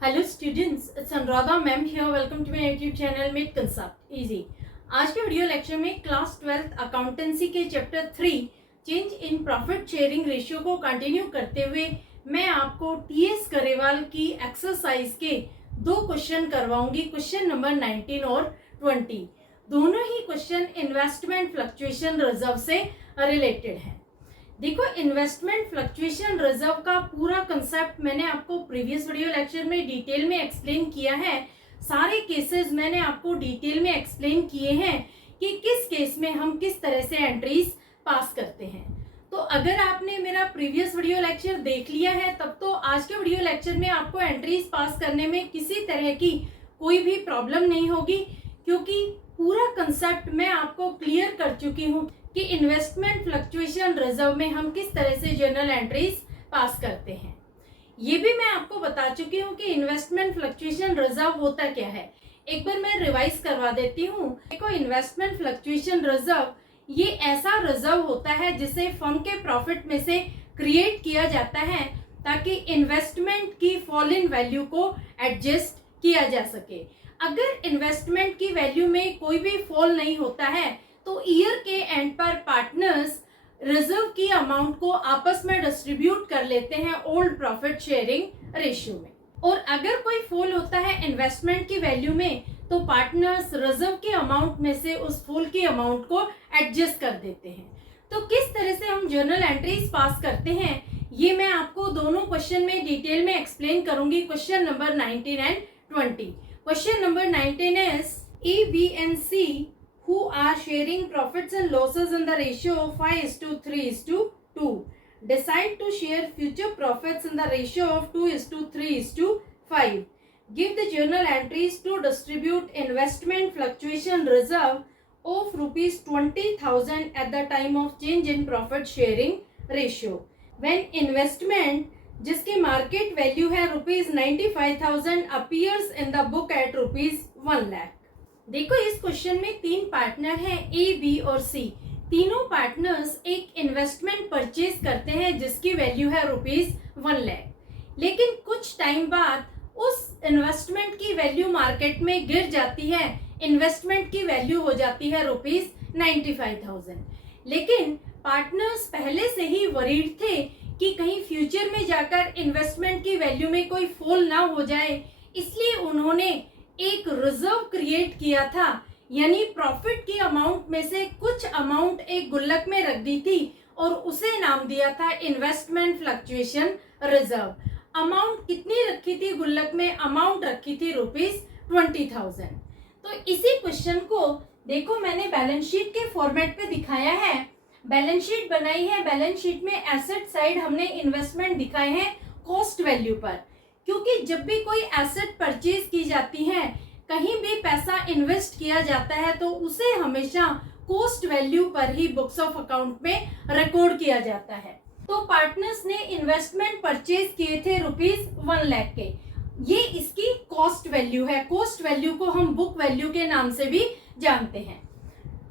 Hello students, it's Anuradha ma'am here. Welcome to my YouTube channel made concept easy. आज के video lecture में class 12 accountancy के chapter 3 change in profit sharing ratio को continue करते हुए मैं आपको टीएस गरेवाल की एक्सरसाइज के दो क्वेश्चन करवाऊंगी। क्वेश्चन नंबर 19 और 20। दोनों ही क्वेश्चन इन्वेस्टमेंट फ्लक्चुएशन रिजर्व से रिलेटेड है। देखो, इन्वेस्टमेंट फ्लक्चुएशन रिजर्व का पूरा कंसेप्ट मैंने आपको प्रीवियस वीडियो लेक्चर में डिटेल में एक्सप्लेन किया है। सारे केसेस मैंने आपको डिटेल में एक्सप्लेन किए हैं कि किस केस में हम किस तरह से एंट्रीज पास करते हैं। तो अगर आपने मेरा प्रीवियस वीडियो लेक्चर देख लिया है तब तो आज के वीडियो लेक्चर में आपको एंट्रीज पास करने में किसी तरह की कोई भी प्रॉब्लम नहीं होगी, क्योंकि पूरा कंसेप्ट मैं आपको क्लियर कर चुकी हूँ कि इन्वेस्टमेंट फ्लक्चुएशन रिजर्व में हम किस तरह से जर्नल एंट्रीज पास करते हैं। ये भी मैं आपको बता चुकी हूँ कि इन्वेस्टमेंट फ्लक्चुएशन रिजर्व होता क्या है। एक बार मैं रिवाइज करवा देती हूँ। देखो, इन्वेस्टमेंट फ्लक्चुएशन रिजर्व ये ऐसा रिजर्व होता है जिसे फर्म के प्रॉफिट में से क्रिएट किया जाता है ताकि इन्वेस्टमेंट की फॉल इन वैल्यू को एडजस्ट किया जा सके। अगर इन्वेस्टमेंट की वैल्यू में कोई भी फॉल नहीं होता है तो ईयर के एंड पर पार्टनर्स रिजर्व की अमाउंट को आपस में डिस्ट्रीब्यूट कर लेते हैं ओल्ड प्रॉफिट शेयरिंग रेशियो में। और अगर कोई फॉल होता है इन्वेस्टमेंट की वैल्यू में तो पार्टनर्स रिजर्व की अमाउंट में से उस फॉल की अमाउंट को एडजस्ट कर देते हैं। तो किस तरह से हम जर्नल एंट्रीज पास करते हैं ये मैं आपको दोनों क्वेश्चन में डिटेल में एक्सप्लेन करूंगी। Question number 19 and 20। Question number 19 is A, B and C who are sharing profits and losses in the ratio of 5:3:2 decide to share future profits in the ratio of 2:3:5. Give the journal entries to distribute investment fluctuation reserve of rupees 20,000 at the time of change in profit sharing ratio. When investment जिसकी market value है ₹95,000 appears in the book at ₹1,00,000। देखो, इस question में तीन partner हैं ए, B और सी। तीनों partners एक इन्वेस्टमेंट परचेज करते हैं जिसकी वैल्यू है ₹1,00,000। लेकिन कुछ टाइम बाद उस इन्वेस्टमेंट की वैल्यू मार्केट में गिर जाती है। इन्वेस्टमेंट की वैल्यू हो जाती है ₹95,000। लेकिन पार्टनर्स पहले से ही वरीड थे कि कहीं फ्यूचर में जाकर इन्वेस्टमेंट की वैल्यू में कोई फॉल ना हो जाए, इसलिए उन्होंने एक रिजर्व क्रिएट किया था। यानी प्रॉफिट की अमाउंट में से कुछ अमाउंट एक गुल्लक में रख दी थी और उसे नाम दिया था इन्वेस्टमेंट फ्लक्चुएशन रिजर्व। अमाउंट कितनी रखी थी गुल्लक में? अमाउंट रखी थी ₹20,000। तो इसी क्वेश्चन को देखो, मैंने बैलेंस शीट के फॉर्मेट पे दिखाया है। बैलेंस शीट बनाई है। बैलेंस शीट में एसेट साइड हमने इन्वेस्टमेंट दिखाए हैं कॉस्ट वैल्यू पर, क्योंकि जब भी कोई एसेट परचेज की जाती है, कहीं भी पैसा इन्वेस्ट किया जाता है तो उसे हमेशा कॉस्ट वैल्यू पर ही बुक्स ऑफ अकाउंट में रिकॉर्ड किया जाता है। तो पार्टनर्स ने इन्वेस्टमेंट परचेज किए थे ₹1,00,000 के। ये इसकी कॉस्ट वैल्यू है। कॉस्ट वैल्यू को हम बुक वैल्यू के नाम से भी जानते हैं।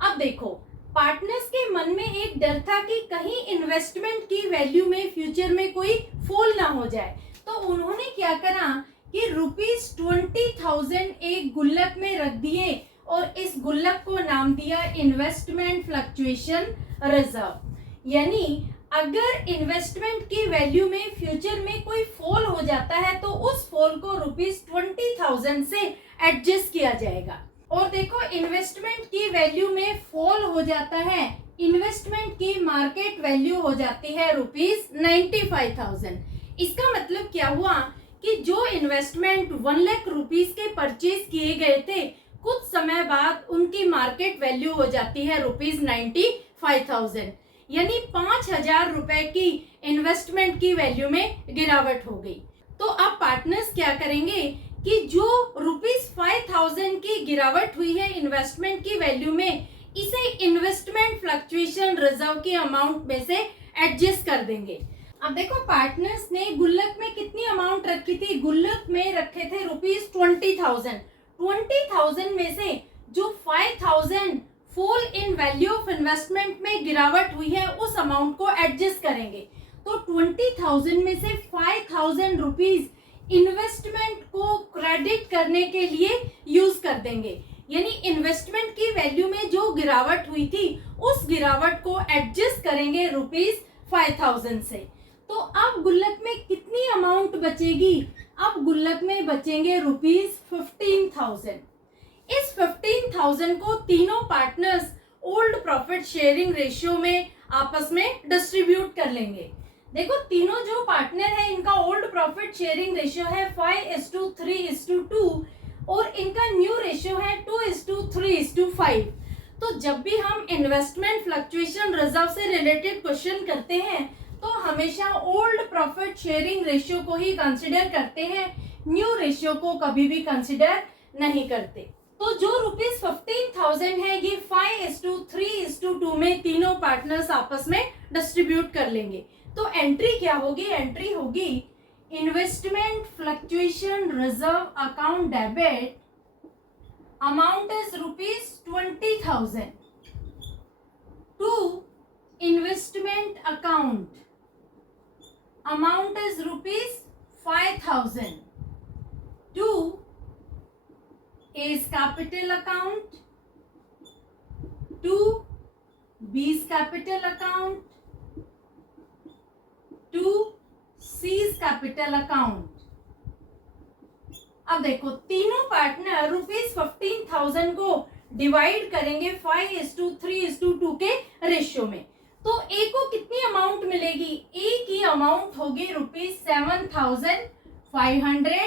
अब देखो, पार्टनर्स के मन में एक डर था कि कहीं इन्वेस्टमेंट की वैल्यू में फ्यूचर में कोई फॉल ना हो जाए, तो उन्होंने क्या करा कि ₹20,000 एक गुल्लक में रख दिए और इस गुल्लक को नाम दिया इन्वेस्टमेंट फ्लक्चुएशन रिजर्व। यानी अगर इन्वेस्टमेंट की वैल्यू में फ्यूचर में कोई फॉल हो जाता है तो उस फॉल को ₹20,000 से एडजस्ट किया जाएगा। और देखो, इन्वेस्टमेंट की वैल्यू में फॉल हो जाता है, इन्वेस्टमेंट की मार्केट वैल्यू हो जाती है ₹95,000। इसका मतलब क्या हुआ कि जो इन्वेस्टमेंट ₹1,00,000 के परचेज किए गए थे, कुछ समय बाद उनकी मार्केट वैल्यू हो जाती है ₹95,000। यानी ₹5,000 की इन्वेस्टमेंट की वैल्यू में गिरावट हो गई। तो अब पार्टनर्स क्या करेंगे कि जो ₹5,000 की गिरावट हुई है इन्वेस्टमेंट की वैल्यू में, इसे इन्वेस्टमेंट फ्लक्चुएशन रिजर्व की अमाउंट में से एडजस्ट कर देंगे। अब देखो, पार्टनर्स ने गुल्लक में कितनी अमाउंट रखी थी? गुल्लक में रखे थे ₹20,000। 20,000 में से जो 5,000 fall in value of investment में गिरावट हुई है उस अमाउंट को एडजस्ट करेंगे। तो 20,000 में से ₹5,000 इन्वेस्टमेंट को क्रेडिट करने के लिए यूज कर देंगे। यानी इन्वेस्टमेंट की वैल्यू में जो गिरावट हुई थी उस गिरावट को एडजस्ट करेंगे ₹5000 से। तो अब गुल्लक में कितनी अमाउंट बचेगी? अब गुल्लक में बचेंगे ₹15,000। इस 15,000 को तीनों partners old profit sharing ratio में आपस में डिस्ट्रीब्यूट कर लेंगे। देखो तीनों जो पार्टनर है इनका ओल्ड प्रॉफिट शेयरिंग रेशियो है 5:3:2 और इनका न्यू रेशियो है 2:3:5। तो जब भी हम इन्वेस्टमेंट फ्लक्चुएशन रिजर्व से रिलेटेड क्वेश्चन करते हैं तो हमेशा ओल्ड प्रॉफिट शेयरिंग रेशियो को ही कंसिडर करते हैं, न्यू रेशियो को कभी भी कंसिडर नहीं करते। तो जो ₹15,000 है ये 5:3:2 में तीनों पार्टनर्स आपस में डिस्ट्रीब्यूट कर लेंगे। तो एंट्री क्या होगी? एंट्री होगी investment fluctuation reserve account debit, amount is ₹20,000 to investment account, amount is ₹5,000 to A's capital account, to B's capital account, to C's capital account। अब देखो तीनों पार्टनर ₹15,000 को डिवाइड करेंगे 5:3:2 के रेशियो में। तो ए को कितनी अमाउंट मिलेगी? ए की अमाउंट होगी ₹7,500,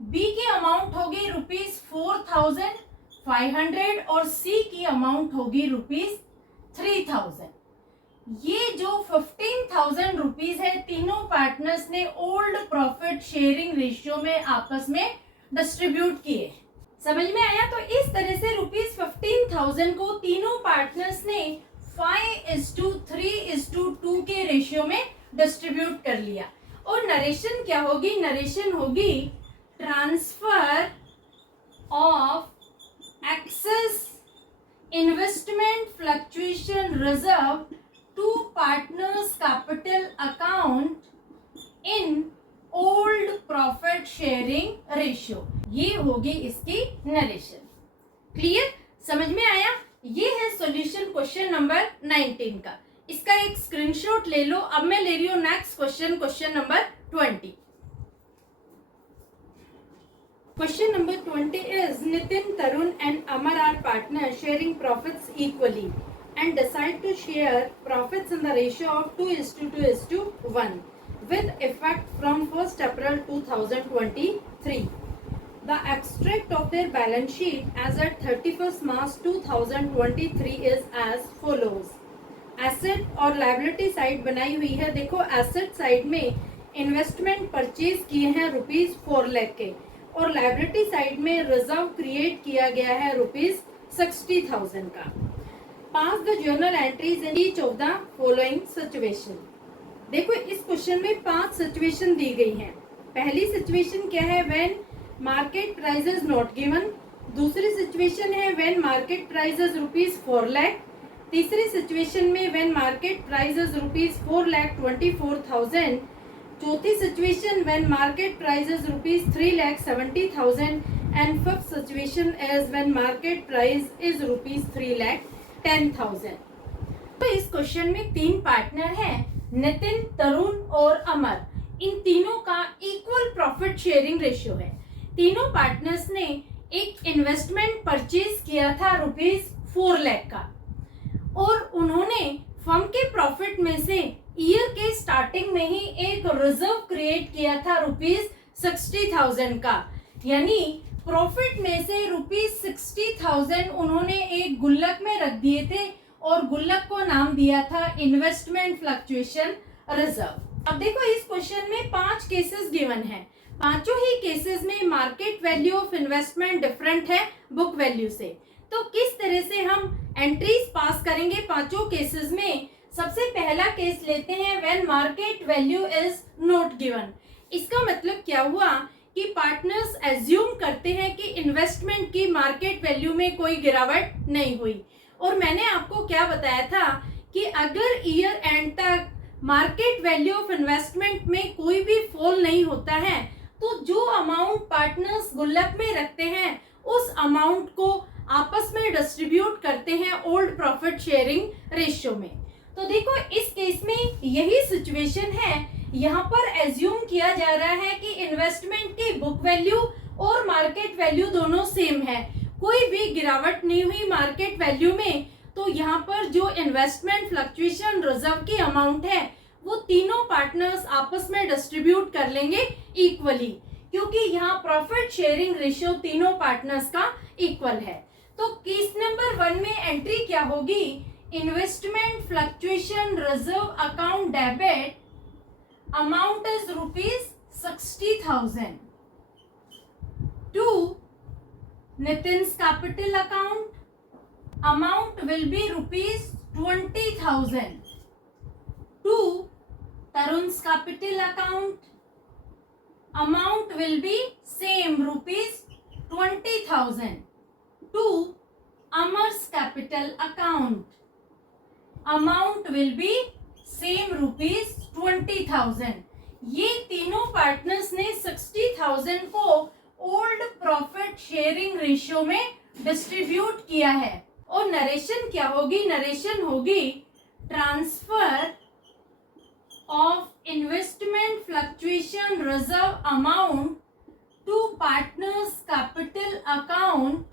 बी की अमाउंट होगी ₹4,500 और सी की अमाउंट होगी ₹3,000। ये जो ₹15,000 है तीनों पार्टनर्स ने ओल्ड प्रॉफिट शेयरिंग रेशियो में आपस में डिस्ट्रीब्यूट किए। समझ में आया? तो इस तरह से ₹15,000 को तीनों पार्टनर्स ने 5:3:2 के रेशियो में डिस्ट्रीब्यूट कर लिया। और नरेशन क्या होगी? नरेशन होगी transfer of excess investment fluctuation reserve to partners capital account in old profit sharing ratio. ये होगी इसकी नरेशन। क्लियर? समझ में आया? ये है सॉल्यूशन क्वेश्चन नंबर 19 का। इसका एक स्क्रीनशॉट ले लो। अब मैं ले रही हूँ next question number 20। Question number 20 is Nitin, Tarun and Amar are partners sharing profits equally and decide to share profits in the ratio of 2:1 with effect from 1st April 2023. The extract of their balance sheet as at 31st March 2023 is as follows. Asset और liability side बनाई हुई है। देखो asset side में investment purchase किए हैं ₹4 लाख के और लाइबिलिटी साइड में रिजर्व क्रिएट किया गया है ₹60,000 का। Pass the journal entries in each of the following situation. देखो इस क्वेश्चन में 5 सिचुएशन दी गई हैं। पहली सिचुएशन क्या है? When market price is not given. दूसरी सिचुएशन है when market price is ₹4 lakh. तीसरी सिचुएशन में व्हेन मार्केट प्राइस इज ₹4,24,000। चौथी situation when market price is ₹3,70,000 and fifth situation is when market price is ₹3,10,000। तो इस क्वेश्चन में 3 पार्टनर हैं, नितिन, तरुण और अमर। इन तीनों का इक्वल प्रॉफिट शेयरिंग रेशियो है। तीनों पार्टनर्स ने एक इन्वेस्टमेंट परचेज किया था ₹4 लाख का और उन्होंने फर्म के प्रॉफिट में से ईयर के स्टार्टिंग में ही एक रिजर्व क्रिएट किया था ₹60,000 का। यानी प्रॉफिट में से ₹60,000 उन्होंने एक गुल्लक में रख दिए थे और गुल्लक को नाम दिया था इन्वेस्टमेंट फ्लक्चुएशन रिजर्व। अब देखो इस क्वेश्चन में 5 केसेस गिवन है। पांचों ही केसेस में market value of investment different है बुक वैल्यू से। तो किस तरह से हम एंट्रीज पास करेंगे पांचों केसेस में? सबसे पहला केस लेते हैं when market value is not given. इसका मतलब क्या हुआ कि पार्टनर्स एज्यूम करते हैं कि इन्वेस्टमेंट की मार्केट वैल्यू में कोई गिरावट नहीं हुई। और मैंने आपको क्या बताया था कि अगर ईयर एंड तक मार्केट वैल्यू ऑफ इन्वेस्टमेंट में कोई भी फॉल नहीं होता है तो जो अमाउंट पार्टनर्स गुल्लक में रखते हैं उस अमाउंट को आपस में डिस्ट्रीब्यूट करते हैं ओल्ड प्रॉफिट शेयरिंग रेशियो में। तो देखो इस केस में यही सिचुएशन है। यहाँ पर एज्यूम किया जा रहा है कि इन्वेस्टमेंट की बुक वैल्यू और मार्केट वैल्यू दोनों सेम है, कोई भी गिरावट नहीं हुई मार्केट वैल्यू में। तो यहाँ पर जो इन्वेस्टमेंट फ्लक्चुएशन रिजर्व की अमाउंट है वो तीनों पार्टनर्स आपस में डिस्ट्रीब्यूट कर लेंगे इक्वली, क्योंकि यहाँ प्रॉफिट शेयरिंग रेशियो तीनों पार्टनर्स का इक्वल है। तो केस नंबर 1 में एंट्री क्या होगी? Investment fluctuation reserve account debit amount is ₹60,000 to Nitin's capital account, amount will be ₹20,000 to Tarun's capital account, amount will be same ₹20,000 to Amar's capital account, amount will be same ₹20,000। ये तीनों partners ने 60,000 को old profit sharing ratio में distribute किया है। और narration क्या होगी? नरेशन होगी transfer of investment fluctuation reserve amount to partners capital account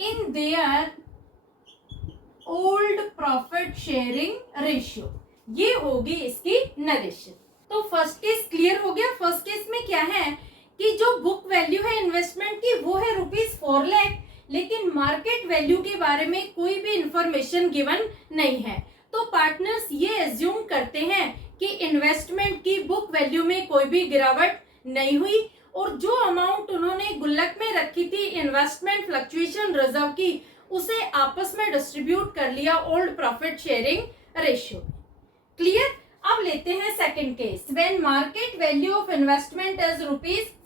in their old profit sharing ratio. ये होगी इसकी नरेशन। तो फर्स्ट केस क्लियर हो गया। फर्स्ट केस में क्या है कि जो बुक वैल्यू है इन्वेस्टमेंट की वो है ₹4 लाख, लेकिन मार्केट वैल्यू के बारे में कोई भी इंफॉर्मेशन गिवन नहीं है। तो पार्टनर्स ये एज्यूम करते हैं कि इन्वेस्टमेंट की बुक वैल्यू में कोई भी गिरावट नहीं हुई और जो अमाउंट उन्होंने गुल्लक में रखी थी इन्वेस्टमेंट फ्लक्चुएशन रिजर्व की, उसे आपस में डिस्ट्रीब्यूट कर लिया old profit sharing ratio. Clear? अब लेते हैं second case. When market value of investment is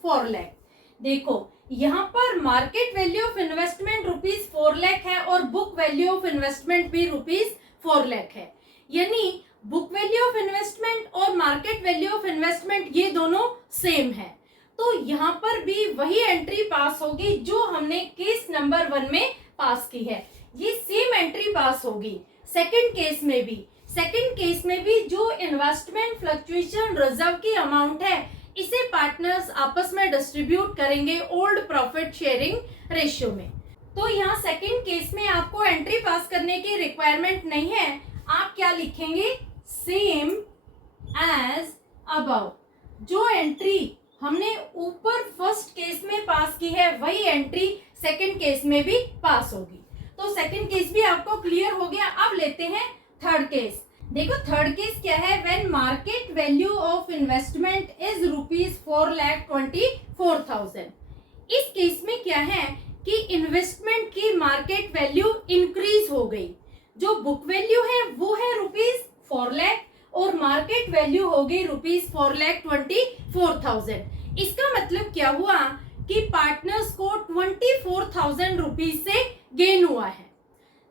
₹4 lakh. देखो यहाँ पर market value of investment ₹4 lakh है और बुक वैल्यू ऑफ इन्वेस्टमेंट भी ₹4 लाख है, यानी बुक वैल्यू ऑफ इन्वेस्टमेंट और मार्केट वैल्यू ऑफ इन्वेस्टमेंट ये दोनों सेम है। तो यहाँ पर भी वही एंट्री पास होगी जो हमने केस नंबर 1 में पास की है, ये सेम एंट्री पास होगी सेकंड केस में भी। सेकंड केस में भी जो इन्वेस्टमेंट फ्लक्चुएशन रिजर्व की अमाउंट है इसे पार्टनर्स आपस में डिस्ट्रीब्यूट करेंगे ओल्ड प्रॉफिट शेयरिंग रेशियो में। तो यहाँ सेकंड केस में आपको एंट्री पास करने की रिक्वायरमेंट नहीं है। आप क्या लिखेंगे? Same as above. जो एंट्री हमने ऊपर फर्स्ट केस में पास की है वही एंट्री सेकंड केस में भी पास होगी। तो सेकंड केस भी आपको क्लियर हो गया। अब लेते हैं थर्ड केस। देखो थर्ड केस क्या है? When market value of investment is ₹4,24,000। इस केस में क्या है कि इन्वेस्टमेंट की मार्केट वैल्यू इंक्रीज हो गई। जो बुक वैल्यू है वो है ₹4 लाख और मार्केट वैल्यू हो गई ₹4,24,000। इसका मतलब क्या हुआ कि पार्टनर्स को ₹24,000 से गेन हुआ है।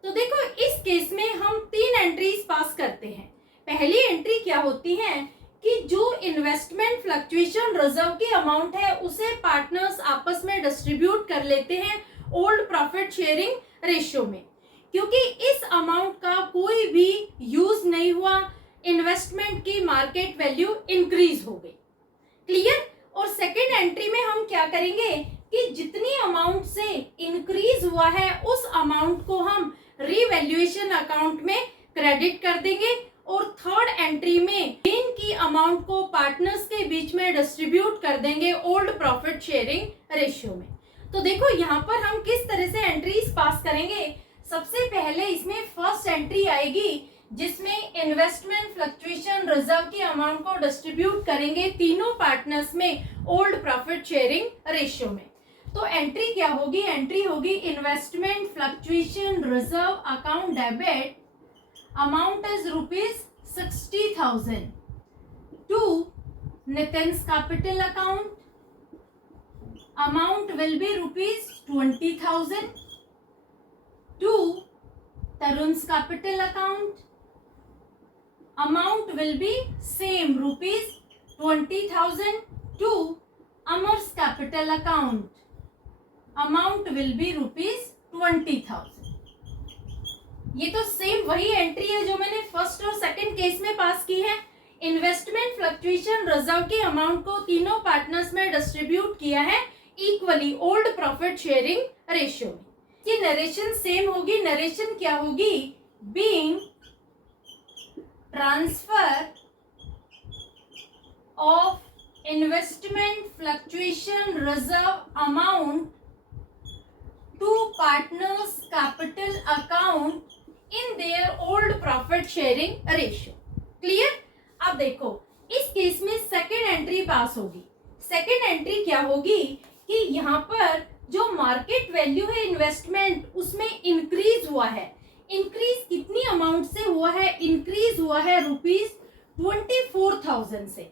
तो देखो इस केस में हम 3 एंट्रीज पास करते हैं। पहली एंट्री क्या होती है कि जो इन्वेस्टमेंट फ्लक्चुएशन रिजर्व की अमाउंट है उसे पार्टनर्स आपस में डिस्ट्रीब्यूट कर लेते हैं ओल्ड प्रॉफिट शेयरिंग रेशियो में, क्योंकि इस अमाउंट का कोई भी यूज नहीं हुआ, इन्वेस्टमेंट की मार्केट वैल्यू इंक्रीज हो गई। क्लियर? और सेकेंड एंट्री में हम क्या करेंगे कि जितनी अमाउंट से इंक्रीज हुआ है उस अमाउंट को हम रीवैल्यूएशन अकाउंट में क्रेडिट कर देंगे और थर्ड एंट्री में गेन की अमाउंट को पार्टनर्स के बीच में डिस्ट्रीब्यूट कर देंगे ओल्ड प्रॉफिट शेयरिंग रेशियो में। तो देखो यहाँ पर हम किस तरह से एंट्रीज पास करेंगे। सबसे पहले इसमें फर्स्ट एंट्री आएगी जिसमें इन्वेस्टमेंट फ्लक्चुएशन रिजर्व की अमाउंट को डिस्ट्रीब्यूट करेंगे तीनों पार्टनर्स में ओल्ड प्रॉफिट शेयरिंग रेशियो में। तो एंट्री क्या होगी? एंट्री होगी investment fluctuation reserve account debit amount is ₹60,000 to Nitin's capital account, amount will be ₹20,000 to Tarun's capital account, amount will be same ₹20,000 to Amar's capital account. Amount will be ₹20,000. ये तो same वही entry है जो मैंने first और second case में पास की है. इन्वेस्टमेंट फ्लक्चुएशन रिजर्व के अमाउंट को तीनों पार्टनर्स में डिस्ट्रीब्यूट किया है equally old profit sharing ratio में. ये नरेशन सेम होगी. नरेशन क्या होगी? Being transfer of investment fluctuation reserve amount to partners capital account in their old profit sharing ratio. Clear? अब देखो इस केस में सेकेंड एंट्री पास होगी. सेकेंड एंट्री क्या होगी कि यहाँ पर जो मार्केट वैल्यू है इन्वेस्टमेंट उसमें इंक्रीज हुआ है. इंक्रीज कितनी अमाउंट से हुआ है? इंक्रीज हुआ है ₹24,000 से.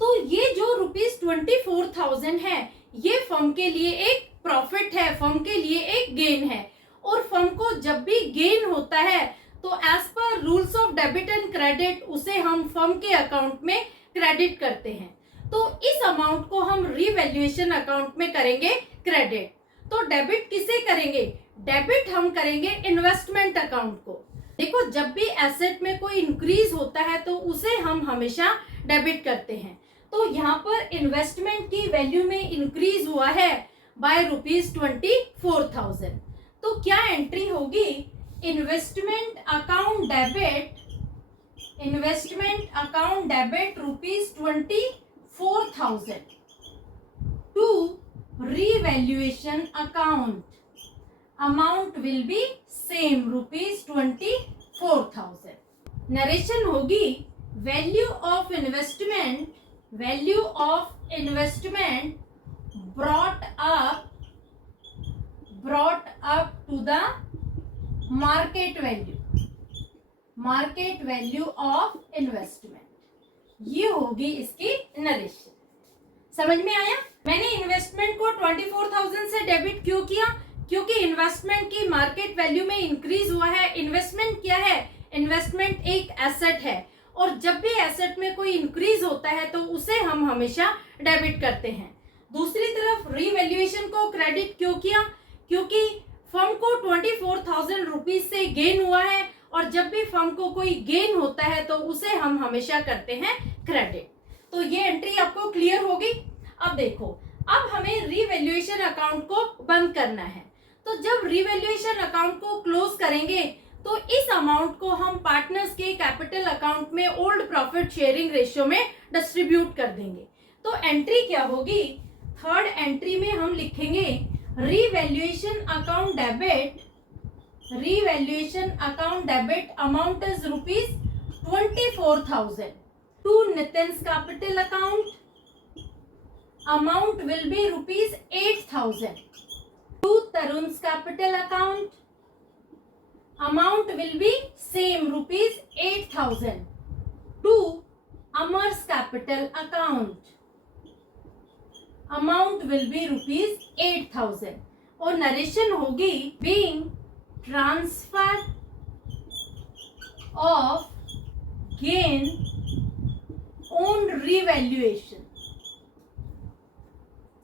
तो ये जो ₹24,000 है ये फर्म के लिए एक प्रॉफिट है, फर्म के लिए एक गेन है. और फर्म को जब भी गेन होता है तो as per rules of debit and credit उसे हम फर्म के अकाउंट में क्रेडिट करते हैं. तो इस अमाउंट को हम रीवैल्यूएशन अकाउंट में करेंगे क्रेडिट. तो डेबिट किसे करेंगे? डेबिट हम करेंगे इन्वेस्टमेंट अकाउंट को. देखो जब भी एसेट में कोई इंक्रीज होता है तो उसे हम हमेशा डेबिट करते हैं. तो यहाँ पर इन्वेस्टमेंट की वैल्यू में इंक्रीज हुआ है बाय ₹24,000. तो क्या एंट्री होगी? Investment account debit ₹24,000 to revaluation account. Amount will be same ₹24,000. Narration होगी value of investment brought up to the market value of investment. ये होगी इसकी नरेशन. समझ में आया? मैंने इन्वेस्टमेंट को 24,000 से डेबिट क्यों किया? क्योंकि इन्वेस्टमेंट की मार्केट वैल्यू में इंक्रीज हुआ है. इन्वेस्टमेंट क्या है? इन्वेस्टमेंट एक एसेट है और जब भी एसेट में कोई इंक्रीज होता है तो उसे हम हमेशा डेबिट करते हैं. दूसरी तरफ रीवैल्यूएशन को क्रेडिट क्यों किया? क्योंकि फर्म को 24,000 रुपीज से गेन हुआ है और जब भी फर्म को कोई गेन होता है तो उसे हम हमेशा करते हैं क्रेडिट. तो ये एंट्री आपको क्लियर होगी. अब देखो अब हमें रीवैल्यूएशन अकाउंट को बंद करना है. तो जब रीवैल्यूएशन अकाउंट को क्लोज करेंगे तो इस अमाउंट को हम पार्टनर्स के कैपिटल अकाउंट में ओल्ड प्रॉफिट शेयरिंग रेशियो में डिस्ट्रीब्यूट कर देंगे. तो एंट्री क्या होगी? थर्ड एंट्री में हम लिखेंगे revaluation account debit amount is ₹24,000 to Nitin's capital account. Amount will be ₹8,000 to Tarun's capital account. Amount will be same ₹8,000 to Amar's capital account. Amount will be ₹8,000. और narration होगी being transfer of gain on revaluation.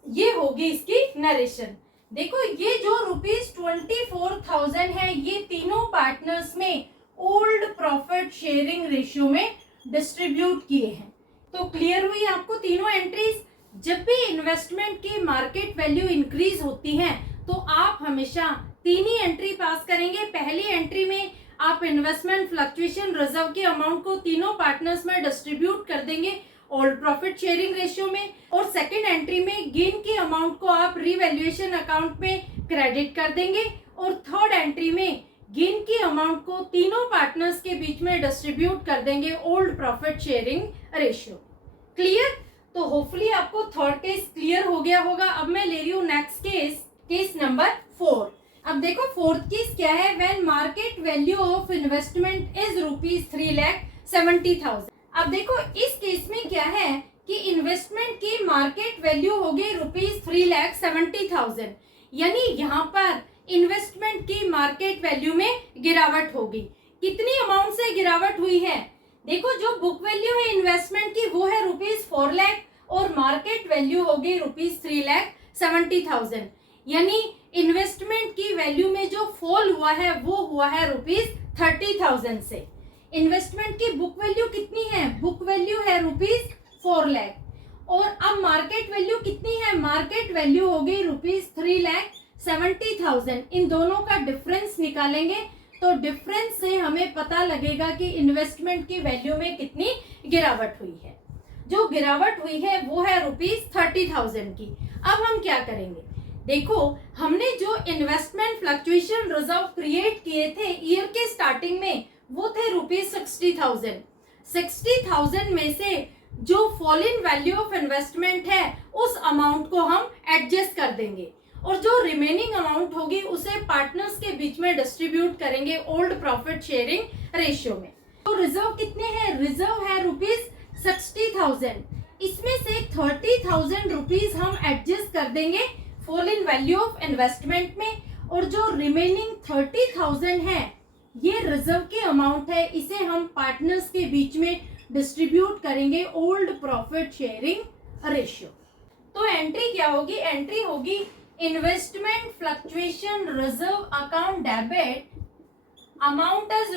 ये होगी इसकी narration. देखो ये जो ₹24,000 है ये तीनों पार्टनर्स में ओल्ड प्रॉफिट शेयरिंग रेशियो में डिस्ट्रीब्यूट किए हैं. तो क्लियर हुई आपको तीनों एंट्रीज. जब भी इन्वेस्टमेंट की मार्केट वैल्यू इंक्रीज होती है तो आप हमेशा तीन ही एंट्री पास करेंगे. पहली एंट्री में आप इन्वेस्टमेंट फ्लक्चुएशन रिजर्व के अमाउंट को तीनों पार्टनर्स में डिस्ट्रीब्यूट कर देंगे ओल्ड प्रॉफिट शेयरिंग रेशियो में. और सेकंड एंट्री में गेन के अमाउंट को आप रीवैल्यूएशन अकाउंट में क्रेडिट कर देंगे. और थर्ड एंट्री में गेन के अमाउंट को तीनों पार्टनर्स के बीच में डिस्ट्रीब्यूट कर देंगे old profit sharing ratio. Clear? तो होपफुली आपको थर्ड केस क्लियर हो गया होगा. अब मैं ले रही हूँ नेक्स्ट केस नंबर 4. अब देखो फोर्थ केस क्या है? When market value of investment is ₹3,70,000. अब देखो इस केस में क्या है कि इन्वेस्टमेंट की मार्केट वैल्यू हो गई ₹3,70,000. यानी यहाँ पर इन्वेस्टमेंट की मार्केट वैल्यू में गिरावट होगी. कितनी अमाउंट से गिरावट हुई है? देखो जो बुक वैल्यू है इन्वेस्टमेंट की वो है ₹4 लाख और मार्केट वैल्यू होगी ₹3,70,000। यानी इन्वेस्टमेंट की वैल्यू में जो फॉल हुआ है वो हुआ है ₹30,000 से। इन्वेस्टमेंट की बुक वैल्यू कितनी है? बुक वैल्यू है ₹4 लाख। और अब मार्केट वैल्यू कितनी है? मार्केट वैल्यू हो गई ₹3,70,000। इन दोनों का डिफरेंस निकालेंगे तो डिफरेंस से हमें पता लगेगा कि इन्वेस्टमेंट की वैल्यू में कितनी गिरावट हुई है। जो गिरावट हुई है वो है ₹30,000 की। अब हम क्या करेंगे? देखो, हमने जो इन्वेस्टमेंट फ्लक्चुएशन रिजर्व क्रिएट किए थे ईयर के स्टार्टिंग में वो थे ₹60,000। 60,000 में से जो fall in value of investment है उस अमाउंट को हम एडजस्ट कर देंगे और जो रिमेनिंग अमाउंट होगी उसे पार्टनर्स के बीच में डिस्ट्रीब्यूट करेंगे ओल्ड प्रॉफिट शेयरिंग रेशियो में। तो रिजर्व कितने हैं? रिजर्व है ₹60,000। इसमें से ₹30,000 हम एडजस्ट कर देंगे fall in value of investment में, और जो रिमेनिंग 30,000 है ये रिजर्व की अमाउंट है, इसे हम पार्टनर्स के बीच में डिस्ट्रीब्यूट करेंगे ओल्ड प्रॉफिट शेयरिंग रेशियो। तो एंट्री क्या होगी? एंट्री होगी investment fluctuation reserve account debit amount as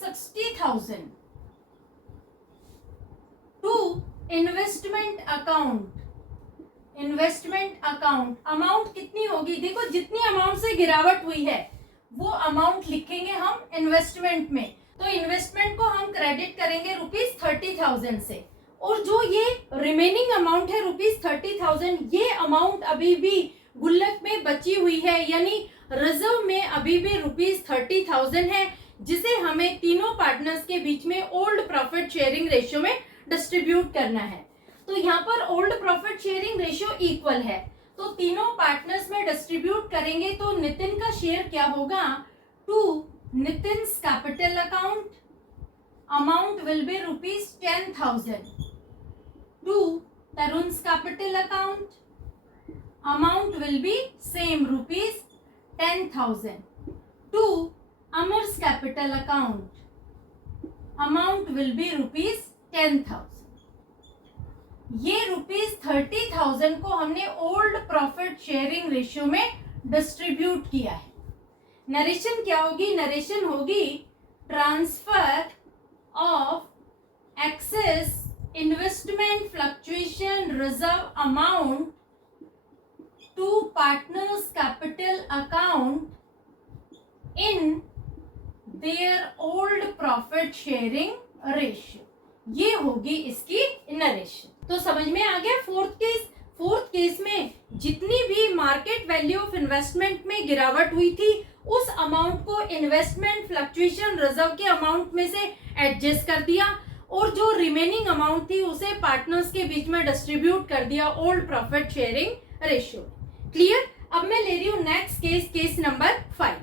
₹60,000 to investment account. Investment account amount कितनी होगी? देखो, जितनी अमाउंट से गिरावट हुई है वो अमाउंट लिखेंगे हम इन्वेस्टमेंट में। तो इन्वेस्टमेंट को हम क्रेडिट करेंगे ₹30,000 से, और जो ये रिमेनिंग अमाउंट है ₹30,000, ये अमाउंट अभी भी गुल्लक में बची हुई है, यानी रिजर्व में अभी भी ₹30,000 है, जिसे हमें तीनों पार्टनर्स के बीच में ओल्ड प्रॉफिट शेयरिंग रेशियो में डिस्ट्रीब्यूट करना है। तो यहाँ पर old profit sharing ratio equal है, तो तीनों पार्टनर्स में डिस्ट्रीब्यूट करेंगे। तो नितिन का शेयर क्या होगा? To Nitin's capital account amount will be ₹10,000 to Tarun's capital account amount will be same ₹10,000 to Amar's capital account amount will be ₹10,000। ये ₹30,000 को हमने ओल्ड प्रॉफिट शेयरिंग रेशियो में डिस्ट्रीब्यूट किया है। नरेशन क्या होगी? नरेशन होगी transfer of excess investment fluctuation reserve amount to partners capital account in their old profit sharing ratio. ये होगी इसकी नरेशन। तो समझ में आ गया? फोर्थ केस में जितनी भी मार्केट वैल्यू ऑफ इन्वेस्टमेंट में गिरावट हुई थी उस अमाउंट को इन्वेस्टमेंट फ्लक्चुएशन रिजर्व के अमाउंट में से एडजस्ट कर दिया, और जो रिमेनिंग अमाउंट थी उसे पार्टनर्स के बीच में डिस्ट्रीब्यूट कर दिया old profit sharing ratio. Clear? अब मैं ले रही हूँ next case, case number 5।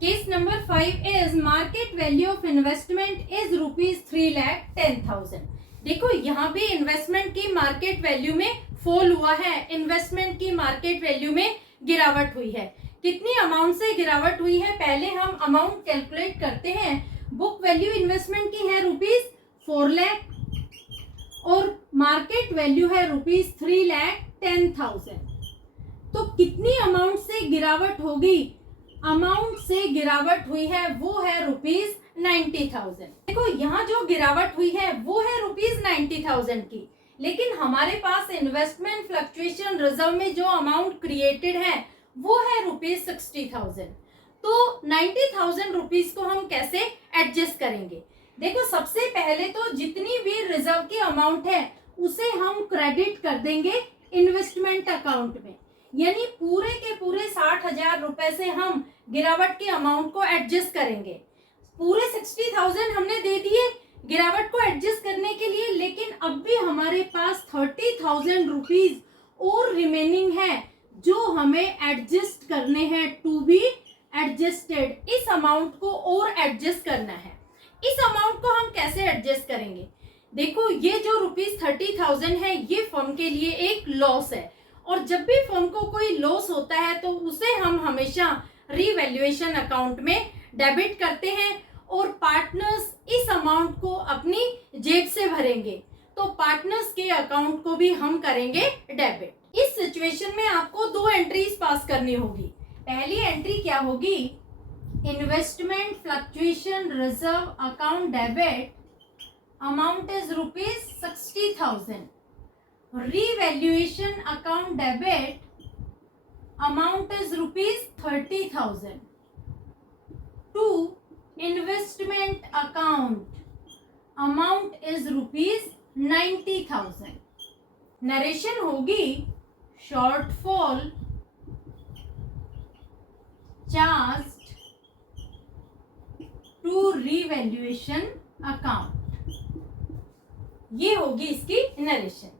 Case number 5 is market value of investment is ₹3,10,000। देखो, यहाँ भी इन्वेस्टमेंट की मार्केट वैल्यू में फॉल हुआ है, इन्वेस्टमेंट की मार्केट वैल्यू में गिरावट हुई है। कितनी अमाउंट से गिरावट हुई है? पहले हम अमाउंट कैलकुलेट करते हैं। बुक वैल्यू इन्वेस्टमेंट की है ₹4 लाख और मार्केट वैल्यू है ₹3,10,000। तो कितनी अमाउंट से गिरावट होगी? अमाउंट से गिरावट हुई है वो है ₹90,000। देखो, यहाँ जो गिरावट हुई है वो है ₹90,000 की, लेकिन हमारे पास इन्वेस्टमेंट फ्लक्चुएशन रिजर्व में जो अमाउंट क्रिएटेड है वो है ₹60,000। तो ₹90,000 को हम कैसे एडजस्ट करेंगे? देखो, सबसे पहले तो जितनी भी रिजर्व की अमाउंट है उसे हम क्रेडिट कर देंगे इन्वेस्टमेंट अकाउंट में, यानी पूरे के पूरे 60,000 रुपए से हम गिरावट के अमाउंट को एडजस्ट करेंगे। पूरे 60,000 हमने दे दिए गिरावट को एडजस्ट करने के लिए, लेकिन अब भी हमारे पास 30,000 रुपीज और रिमेनिंग है जो हमें एडजस्ट करने हैं, टू बी एडजस्टेड। इस अमाउंट को और एडजस्ट करना है। इस अमाउंट को हम कैसे एडजस्ट करेंगे? देखो, ये जो ₹30,000 है ये फर्म के लिए एक लॉस है, और जब भी फर्म को कोई लॉस होता है तो उसे हम हमेशा रीवैल्यूएशन अकाउंट में डेबिट करते हैं और पार्टनर्स इस अमाउंट को अपनी जेब से भरेंगे। तो पार्टनर्स के अकाउंट को भी हम करेंगे डेबिट। इस सिचुएशन में आपको दो एंट्रीज पास करनी होगी। पहली एंट्री क्या होगी, investment fluctuation reserve account debit, amount is ₹60,000। revaluation account debit, amount is ₹30,000. 2. investment account, amount is ₹90,000. Narration होगी shortfall charged to revaluation account, ये होगी इसकी नरेशन।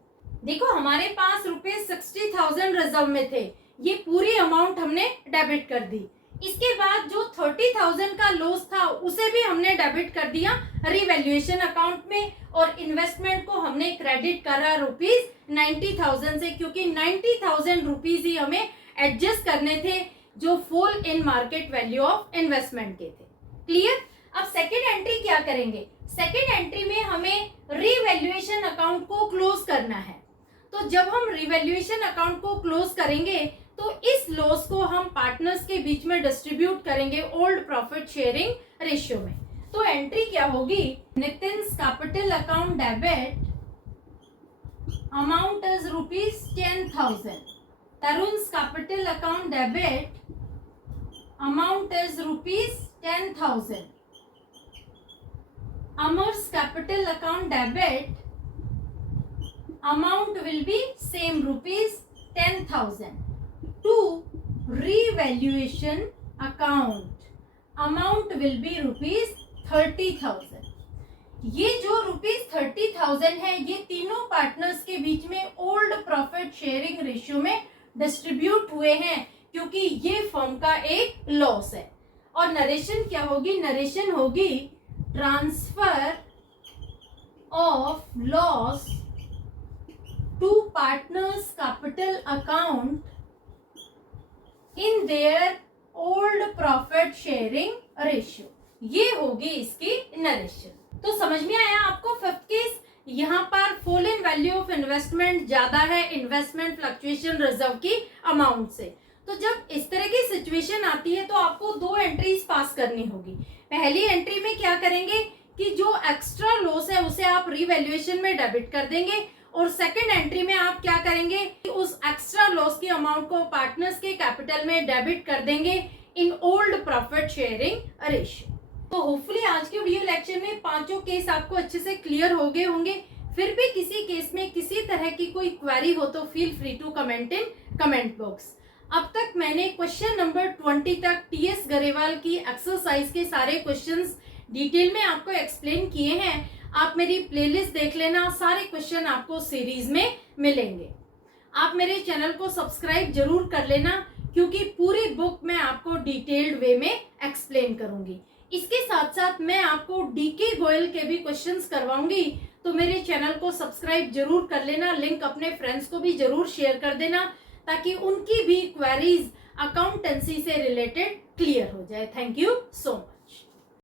देखो हमारे पास ₹60,000 रिजर्व में थे, ये पूरी अमाउंट हमने डेबिट कर दी। इसके बाद जो 30,000 का लॉस था उसे भी हमने डेबिट कर दिया रिवैल्यूएशन अकाउंट में, और इन्वेस्टमेंट को हमने क्रेडिट करा ₹90,000 से, क्योंकि ₹90,000 ही हमें एडजस्ट करने थे जो fall in market value of investment के थे। क्लियर। अब सेकेंड एंट्री क्या करेंगे, सेकेंड एंट्री में हमें रिवैल्यूएशन अकाउंट को क्लोज करना है। तो जब हम रिवैल्यूएशन अकाउंट को क्लोज करेंगे तो इस लॉस को हम पार्टनर्स के बीच में डिस्ट्रीब्यूट करेंगे ओल्ड प्रॉफिट शेयरिंग रेशियो में। तो एंट्री क्या होगी, Nitin's capital account debit, amount is ₹10,000। Tarun's capital account debit, amount is ₹10,000। Amar's capital account debit, amount will be same ₹10,000. To revaluation account, amount will be ₹30,000. ये जो ₹30,000 है ये तीनों पार्टनर्स के बीच में ओल्ड प्रॉफिट शेयरिंग रेशियो में डिस्ट्रीब्यूट हुए हैं, क्योंकि ये फर्म का एक लॉस है। और नरेशन क्या होगी, नरेशन होगी transfer of loss to partners capital account in their old profit sharing ratio, ये होगी इसकी नरेशन। तो समझ में आया आपको फिफ्थ केस, यहाँ पर fall in value of investment ज्यादा है इन्वेस्टमेंट फ्लक्चुएशन रिजर्व की अमाउंट से। तो जब इस तरह की सिचुएशन आती है तो आपको दो एंट्रीज पास करनी होगी। पहली एंट्री में क्या करेंगे कि जो एक्स्ट्रा लॉस है उसे आप रिवैल्यूएशन में डेबिट कर देंगे, और सेकेंड एंट्री में आप क्या करेंगे कि उस एक्स्ट्रा लॉस की अमाउंट को पार्टनर्स के कैपिटल में डेबिट कर देंगे इन ओल्ड प्रॉफिट शेयरिंग रेशियो। तो होपफुली आज के वीडियो लेक्चर में पांचों केस आपको अच्छे से क्लियर हो गए होंगे। फिर भी किसी केस में किसी तरह की कोई क्वेरी हो तो feel free to comment in comment box. अब तक मैंने क्वेश्चन नंबर 20 तक टीएस गरेवाल की एक्सरसाइज के सारे क्वेश्चंस डिटेल में आपको एक्सप्लेन किए हैं। आप मेरी प्लेलिस्ट देख लेना, सारे क्वेश्चन आपको सीरीज में मिलेंगे। आप मेरे चैनल को सब्सक्राइब जरूर कर लेना, क्योंकि पूरी बुक मैं आपको डिटेल्ड वे में एक्सप्लेन करूंगी। इसके साथ साथ मैं आपको डीके गोयल के भी क्वेश्चंस करवाऊंगी, तो मेरे चैनल को सब्सक्राइब जरूर कर लेना। लिंक अपने फ्रेंड्स को भी जरूर शेयर कर देना, ताकि उनकी भी क्वेरीज अकाउंटेंसी से रिलेटेड क्लियर हो जाए। Thank you so much.